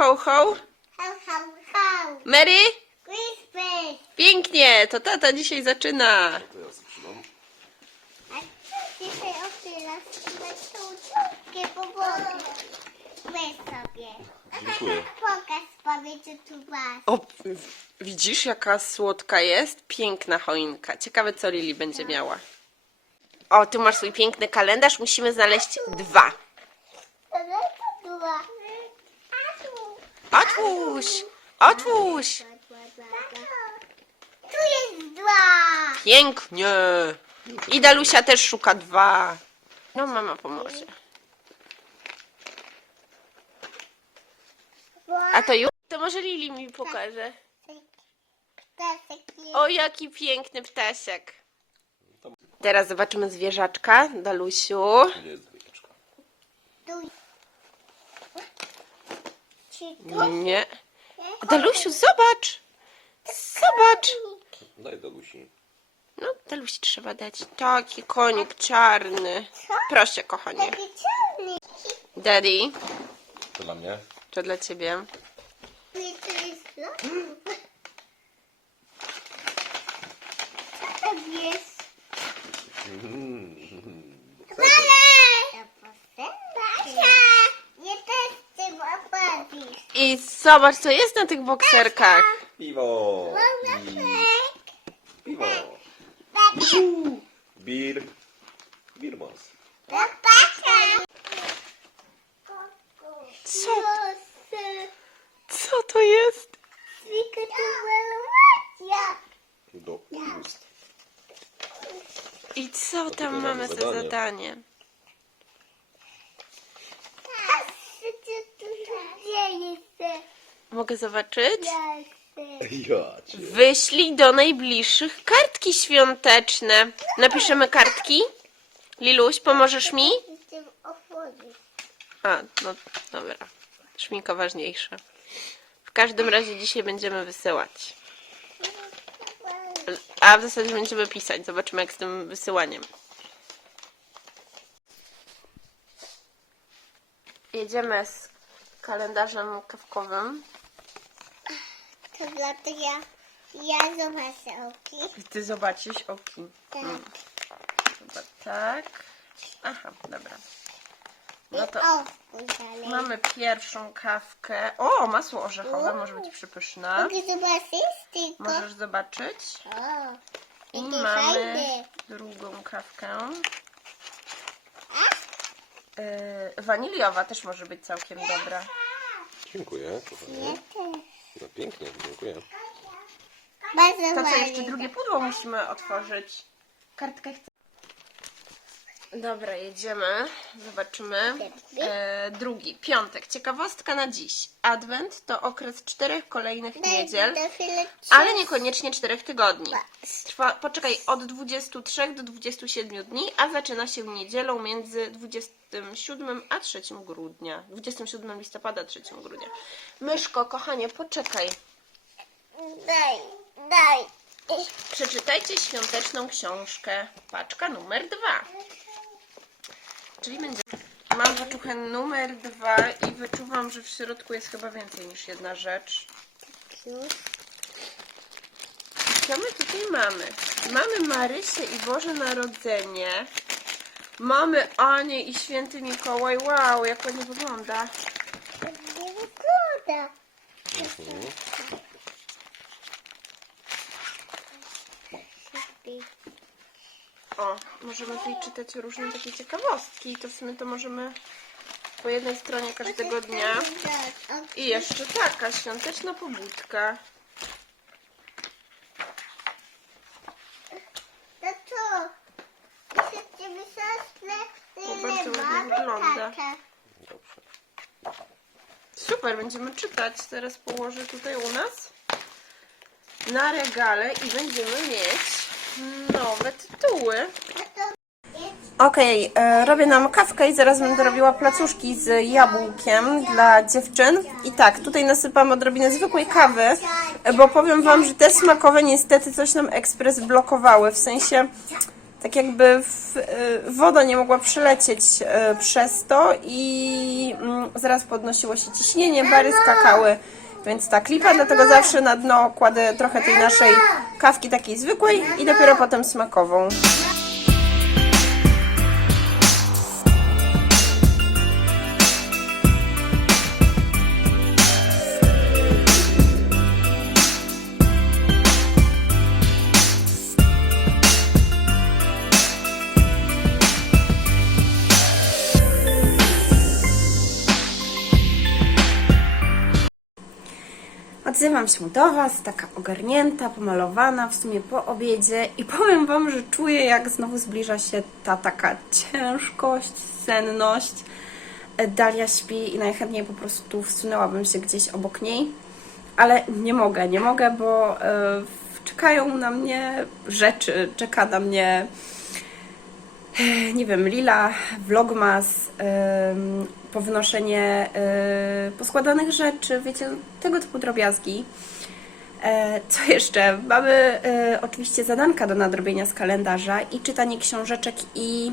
Ho, ho, ho. How, how, how. Mary? Christmas. Pięknie, to tata dzisiaj zaczyna. To ja przydam. A co dzisiaj otwierasz tą dziurkę po wodzie? Weź sobie. Dziękuję. Pokaż sobie, co tu masz. O, widzisz jaka słodka jest? Piękna choinka. Ciekawe co Lili będzie miała. O, tu masz swój piękny kalendarz. Musimy znaleźć dwa. To była? Otwórz! Otwórz! Tu jest dwa. Pięknie! I Dalusia też szuka dwa. No, mama pomoże. A to już? To może Lili mi pokaże. Ptasek jest. O, jaki piękny ptasiak. Teraz zobaczymy zwierzaczka, Dalusiu. Gdzie jest? Tu. Tu? Nie. Dalusiu, zobacz! Zobacz! Daj do. No, Dalusi trzeba dać. Taki konik czarny. Proszę, kochanie. Taki czarny. Daddy, To dla mnie? to dla ciebie. I to jest co? Co to jest? Basia! Basia! Nie też ty bawisz. I zobacz, co jest na tych bokserkach. Piwo! Mam I... naklejk. Piwo! Basia! Bir. Birmos. Basia! Co? Co to jest? Do ust. I co tam mamy mamy za zadanie. zadanie? Mogę zobaczyć? Ja cię. Wyślij do najbliższych kartki świąteczne. Napiszemy kartki? Liluś, pomożesz mi? A, no dobra. Szminka ważniejsza. W każdym razie dzisiaj będziemy wysyłać. A w zasadzie będziemy pisać. Zobaczymy jak z tym wysyłaniem. Jedziemy z kalendarzem kawkowym. To dlatego ja, ja zobaczę oki. I ty zobaczysz oki. Tak. Chyba tak. Aha, dobra. No to dalej. mamy pierwszą kawkę. O, masło orzechowe, może być przepyszne. Mogę zobaczyć tylko? Możesz zobaczyć. O, I jakie mamy fajne. drugą kawkę. Yy, waniliowa też może być całkiem dobra. Dziękuję. kochanie. No pięknie, dziękuję. Bardzo To co, jeszcze drugie pudło musimy otworzyć. Kartkę chcę. Dobra, jedziemy. Zobaczymy. E, drugi, piątek. Ciekawostka na dziś. Adwent to okres czterech kolejnych niedziel, ale niekoniecznie czterech tygodni. Trwa, poczekaj, od 23 do 27 dni, a zaczyna się niedzielą między 27 a 3 grudnia. 27 listopada, 3 grudnia. Myszko, kochanie, poczekaj. Daj, daj. Przeczytajcie świąteczną książkę. Paczka numer dwa. Czyli będzie. Mam waczuchę numer dwa i wyczuwam, że w środku jest chyba więcej niż jedna rzecz. Co my tutaj mamy? Mamy Marysię i Boże Narodzenie. Mamy Anię i Święty Mikołaj. Wow, jak ładnie wygląda. Nie wygląda. Mhm. O, możemy tutaj czytać różne takie ciekawostki. To w sumie to możemy po jednej stronie każdego dnia. I jeszcze taka świąteczna pobudka. O, bardzo ładnie wygląda. Super, będziemy czytać. Teraz położę tutaj u nas na regale i będziemy mieć nowe tytuły. Okej, e, robię nam kawkę i zaraz będę robiła placuszki z jabłkiem dla dziewczyn. I tak, tutaj nasypam odrobinę zwykłej kawy, e, bo powiem Wam, że te smakowe niestety coś nam ekspres blokowały. W sensie tak jakby w, y, woda nie mogła przelecieć y, przez to i mm, zaraz podnosiło się ciśnienie, bary skakały. Więc tak, lipa, dlatego zawsze na dno kładę trochę tej naszej kawki takiej zwykłej i dopiero potem smakową. Odzywam się do Was, taka ogarnięta, pomalowana, w sumie po obiedzie i powiem Wam, że czuję jak znowu zbliża się ta taka ciężkość, senność. E, Dalia śpi i najchętniej po prostu wsunęłabym się gdzieś obok niej, ale nie mogę, nie mogę, bo e, czekają na mnie rzeczy, czeka na mnie nie wiem, Lila, Vlogmas, powynoszenie y, poskładanych rzeczy, wiecie, tego typu drobiazgi. E, co jeszcze? Mamy y, oczywiście zadanka do nadrobienia z kalendarza i czytanie książeczek i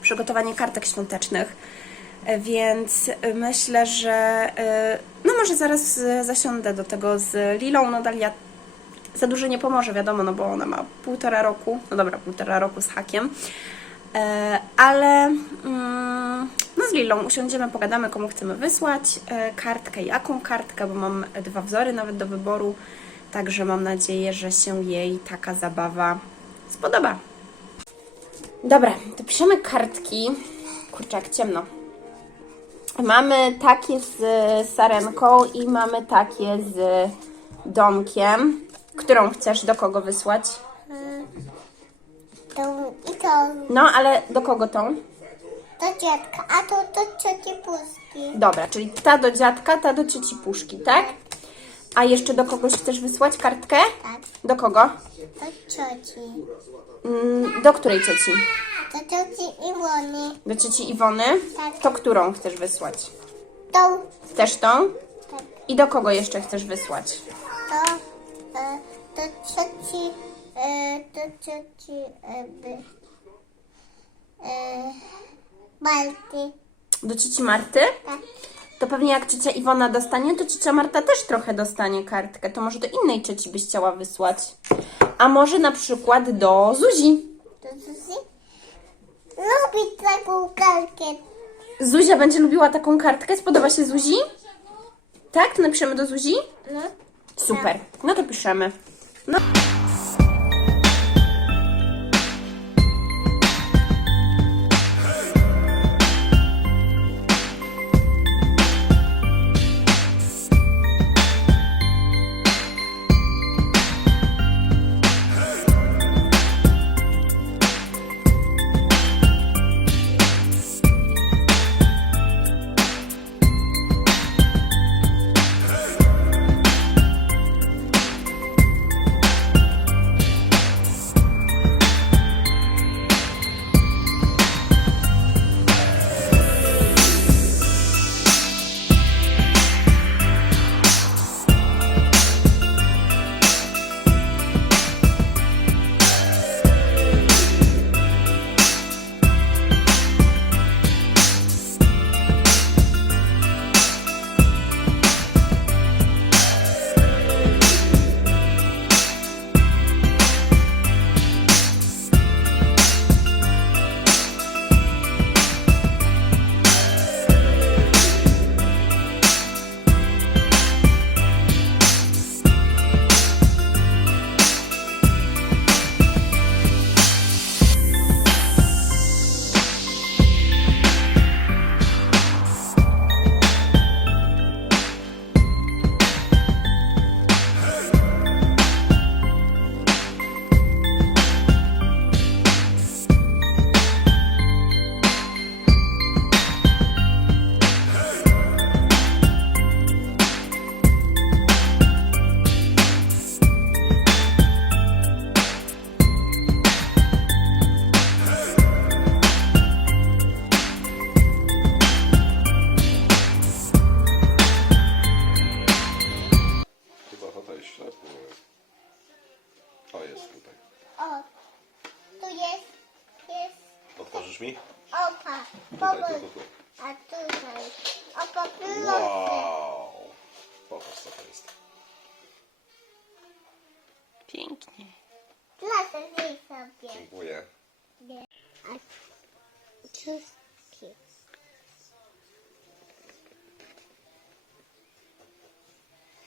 przygotowanie kartek świątecznych. E, Więc myślę, że no może zaraz zasiądę do tego z Lilą. No Dalia za dużo nie pomoże, wiadomo, no bo ona ma półtora roku, no dobra, półtora roku z hakiem, e, ale mm, no z Lilą usiądziemy, pogadamy, komu chcemy wysłać e, kartkę, jaką kartkę, bo mam dwa wzory nawet do wyboru, także mam nadzieję, że się jej taka zabawa spodoba. Dobra, to piszemy kartki. Kurczę, jak ciemno. Mamy takie z sarenką i mamy takie z domkiem. Którą chcesz do kogo wysłać? To i to No, ale do kogo tą? do dziadka, a to do cioci Puszki. Dobra, czyli ta do dziadka, ta do cioci Puszki, tak? A jeszcze do kogoś chcesz wysłać kartkę? Tak, Do kogo? do cioci. Mm, Do której cioci? Do cioci Iwony. Do cioci Iwony? Tak. To którą chcesz wysłać? To, Też tą? tak, I do kogo jeszcze chcesz wysłać? Cioci, e, by, e, Balty. Do cioci Marty? Tak, To pewnie jak ciocia Iwona dostanie, to ciocia Marta też trochę dostanie kartkę. To może do innej cioci byś chciała wysłać. A może na przykład do Zuzi. to Susi lubi taką kalkę. Zuzia będzie lubiła taką kartkę. Spodoba się Zuzi? Tak? To napiszemy do Zuzi? No, Super. No to piszemy. No.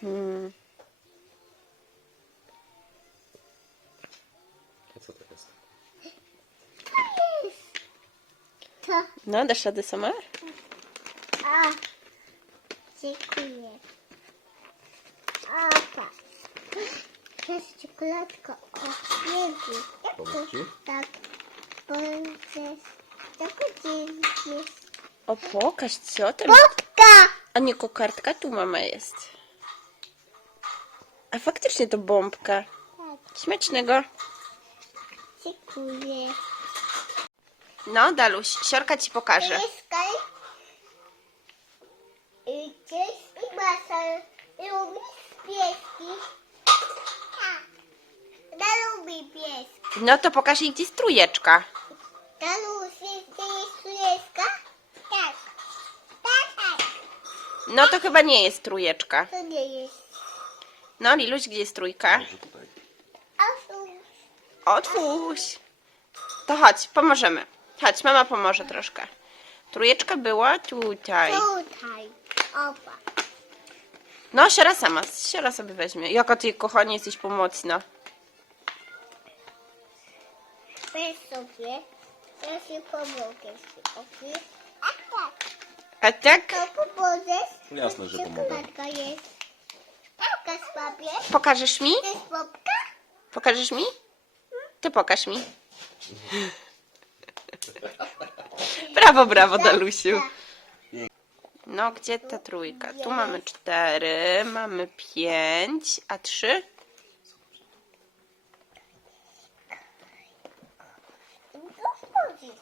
Hmm. A co to jest? To, No, dasz radę sama? a, dziękuję. Opa. To jest czekoladka. O, to? Ci? Tak. Tak jest. O, pokaż, co tam? Popka! A nie kokardka, tu mama jest. A faktycznie to bombka. Tak, Smacznego. dziękuję. No, Daluś, siorka ci pokaże. Pieskaj. I gdzieś i masa. Lubisz pieski? Tak. Ja lubię pieski. No to pokaż jej, gdzie jest trójeczka. Dalu, gdzie jest pieska? Tak. Tak, tak. No to chyba nie jest trójeczka. To nie jest. No, Liluś, gdzie jest trójka? Może tutaj. Otwórz. To chodź, pomożemy. Chodź, mama pomoże troszkę. Trójeczka była tutaj. tutaj. Opa. No, siora sama, siora sobie weźmie. Jaka ty, kochanie, jesteś pomocna. Weź sobie. Ja się pomogę. A tak. A tak? To pomożesz? Jasne, że pomogę. Czekoladka jest. Pokaż papie. Pokażesz mi? To jest popka? Pokażesz mi? Ty pokaż mi. Brawo, brawo, Dalusiu. No, gdzie ta trójka? Tu mamy cztery, mamy pięć, a trzy? To wchodzisz.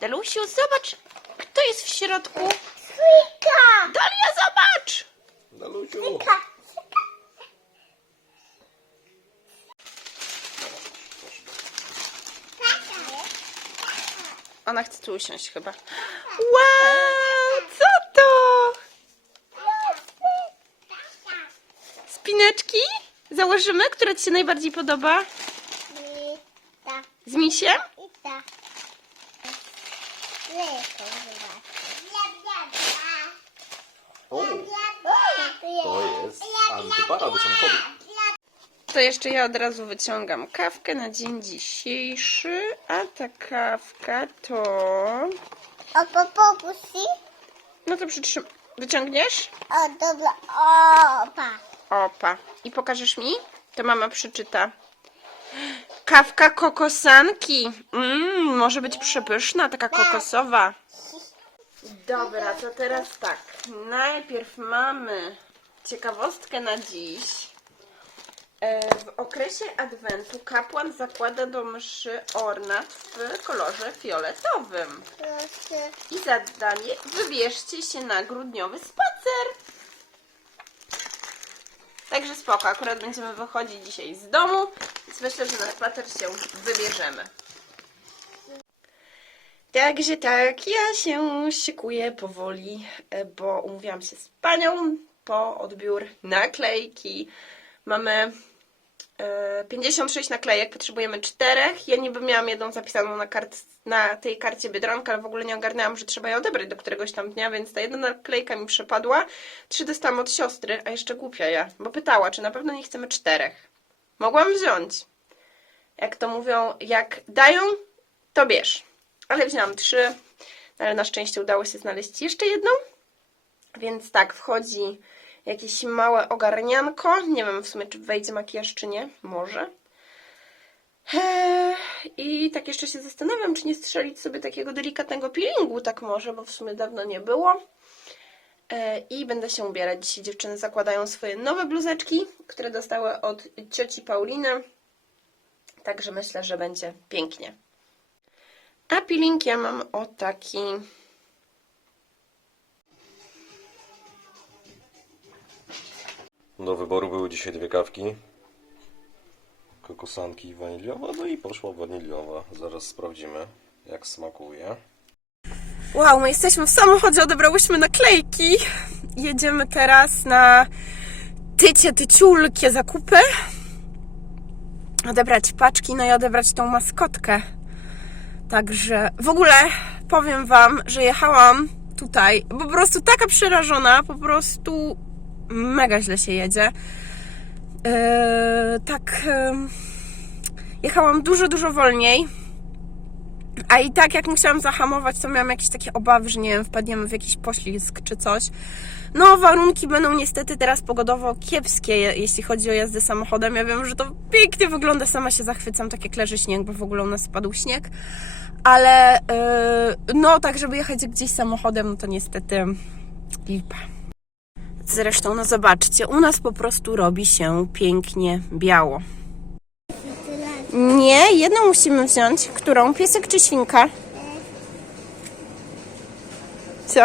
Dalusiu, zobacz, kto jest w środku. Trójka! Dalia, zobacz! Dalusiu! Trójka. Ona chce tu usiąść chyba. Wow, co to? Spineczki? Założymy, która ci się najbardziej podoba? Z misiem? I. O, to jest antypara do samochodu. To jeszcze ja od razu wyciągam kawkę na dzień dzisiejszy, a ta kawka to... O, po popusi? No to przytrzym... Wyciągniesz? O, dobra. O, pa. Opa. I pokażesz mi? To mama przeczyta. Kawka kokosanki. Mmm, może być przepyszna, taka kokosowa. Dobra, to teraz tak. Najpierw mamy ciekawostkę na dziś. E, W okresie Adwentu kapłan zakłada do mszy ornat w kolorze fioletowym. I zadanie wybierzcie się na grudniowy spacer. Także spoko, akurat będziemy wychodzić dzisiaj z domu, więc myślę, że na spacer się wybierzemy. Także tak, ja się szykuję powoli, e, bo umówiłam się z panią po odbiór naklejki. Mamy 56 naklejek, potrzebujemy czterech. Ja niby miałam jedną zapisaną na, kart, na tej karcie Biedronka, ale w ogóle nie ogarnęłam, że trzeba ją odebrać do któregoś tam dnia, więc ta jedna naklejka mi przepadła. Trzy dostałam od siostry, a jeszcze głupia ja, bo pytała, czy na pewno nie chcemy czterech. Mogłam wziąć. Jak to mówią, jak dają, to bierz. Ale wzięłam trzy, ale na szczęście udało się znaleźć jeszcze jedną. Więc tak, wchodzi jakieś małe ogarnianko. Nie wiem w sumie, czy wejdzie makijaż, czy nie. Może. Eee, I tak jeszcze się zastanawiam, czy nie strzelić sobie takiego delikatnego peelingu, tak może, bo w sumie dawno nie było. Eee, I będę się ubierać. Dzisiaj dziewczyny zakładają swoje nowe bluzeczki, które dostały od cioci Pauliny. Także myślę, że będzie pięknie. A peeling ja mam o taki Do wyboru były dzisiaj dwie kawki. kokosanki i waniliowa, no i poszła waniliowa. Zaraz sprawdzimy, jak smakuje. Wow, my jesteśmy w samochodzie, odebrałyśmy naklejki. Jedziemy teraz na tycie, tyciulkie zakupy. Odebrać paczki, no i odebrać tą maskotkę. Także w ogóle powiem Wam, że jechałam tutaj po prostu taka przerażona, po prostu mega źle się jedzie. Yy, tak, jechałam dużo, dużo wolniej. A i tak jak musiałam zahamować, to miałam jakieś takie obawy, że nie wiem, wpadniemy w jakiś poślizg czy coś. No, warunki będą niestety teraz pogodowo kiepskie, je- jeśli chodzi o jazdę samochodem. Ja wiem, że to pięknie wygląda, sama się zachwycam, tak jak leży śnieg, bo w ogóle u nas spadł śnieg. Ale yy, no, tak, żeby jechać gdzieś samochodem, no to niestety lipa. Zresztą, no zobaczcie, u nas po prostu robi się pięknie biało. Nie, jedną musimy wziąć. Którą? Piesek czy świnka? Co?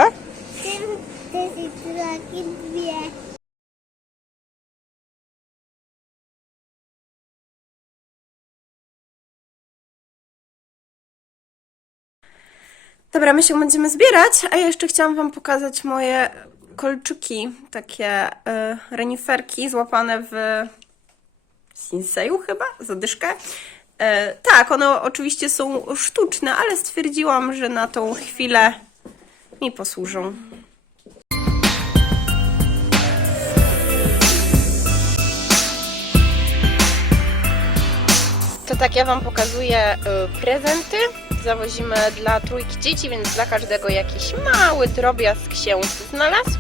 Dobra, my się będziemy zbierać, a ja jeszcze chciałam Wam pokazać moje kolczyki, takie y, reniferki złapane w Sinseju chyba, zadyszkę. E, tak, one oczywiście są sztuczne, ale stwierdziłam, że na tą chwilę mi posłużą. To tak, ja Wam pokazuję y, prezenty. Zawozimy dla trójki dzieci, więc dla każdego jakiś mały drobiazg się znalazł.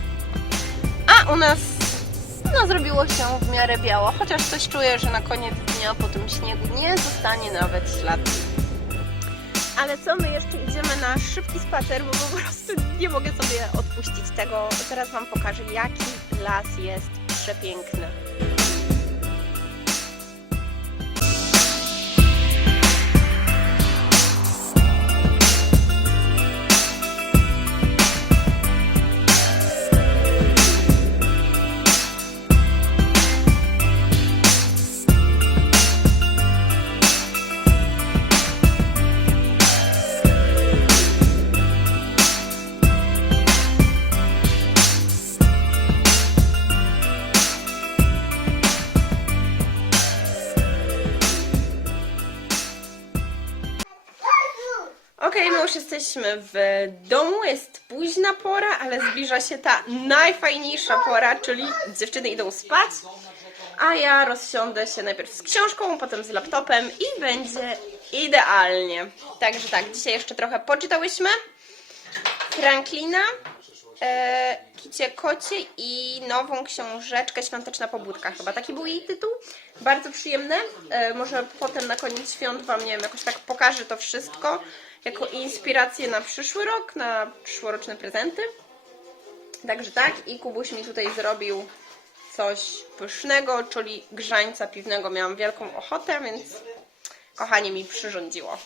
A u nas no, zrobiło się w miarę biało, chociaż coś czuję, że na koniec dnia po tym śniegu nie zostanie nawet ślad. Ale co, my jeszcze idziemy na szybki spacer, bo po prostu nie mogę sobie odpuścić tego. Teraz Wam pokażę, jaki las jest przepiękny. Jesteśmy w domu, jest późna pora, ale zbliża się ta najfajniejsza pora, czyli dziewczyny idą spać, a ja rozsiądę się najpierw z książką, potem z laptopem i będzie idealnie. Także tak, dzisiaj jeszcze trochę poczytałyśmy Franklina, e, Kicie Kocie i nową książeczkę Świąteczna Pobudka chyba. Taki był jej tytuł. Bardzo przyjemne. E, może potem na koniec świąt Wam, nie wiem, jakoś tak pokażę to wszystko jako inspirację na przyszły rok, na przyszłoroczne prezenty. Także tak, i Kubuś mi tutaj zrobił coś pysznego, czyli grzańca piwnego. Miałam wielką ochotę, więc kochanie mi przyrządziło.